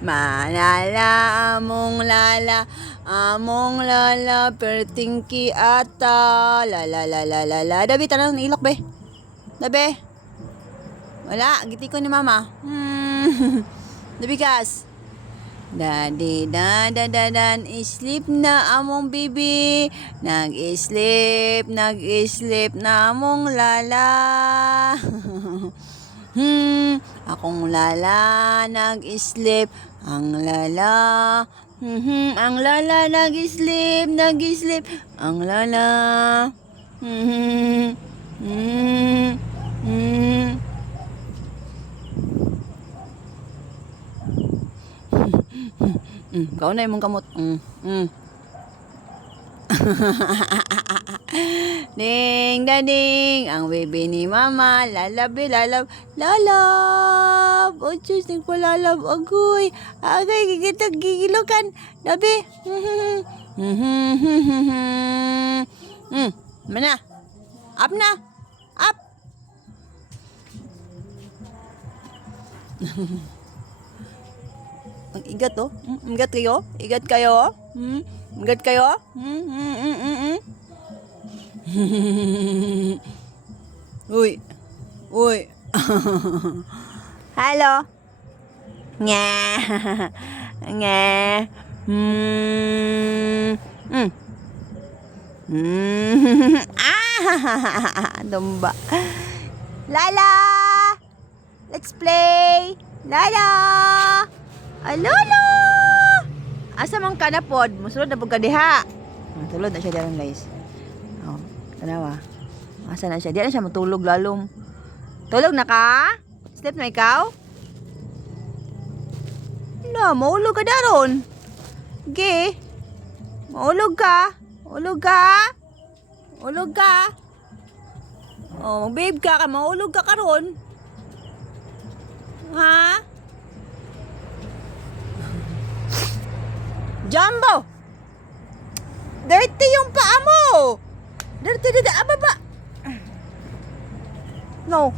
Malala, among lala, pertingki ata, la la la la la la. Dabi, tanong ilok be. Dabi. Wala, giti ko ni mama. Dabi kas. Dadi dan sleep na among bibi. Nag-sleep na among lala. Akong lala nag-sleep, ang lala. Ang lala nag-sleep, ang lala. Kau na imong kamot. Ding dading, ang baby ni mama, lalab, lalab. Oh, Diyos, nagpalalab, agoy. Agay, gigitag, gigilukan. Dabi. Mana? Up na. Up. Ang igat, oh. Igat kayo? Igat kayo? Igat kayo? Uy. Uy. Halo. Nga. Nga. Domba. Lala. Let's play. Lala. Alolo. Asa man ka na pod? Musulod na pud ka diha. Tulod na siya diyan, guys. Oh, tanawa. Asa na siya? Di na siya matulog lalong. Tulog na ka? Sleep na ikaw? Na, maulog ka daron. Ge. Maulog ka? Ulog ka? Ulog ka? Oh, babe ka, maulog ka karon. Ha? Jumbo! Dirty yung paa mo! Dirty, ababa! No.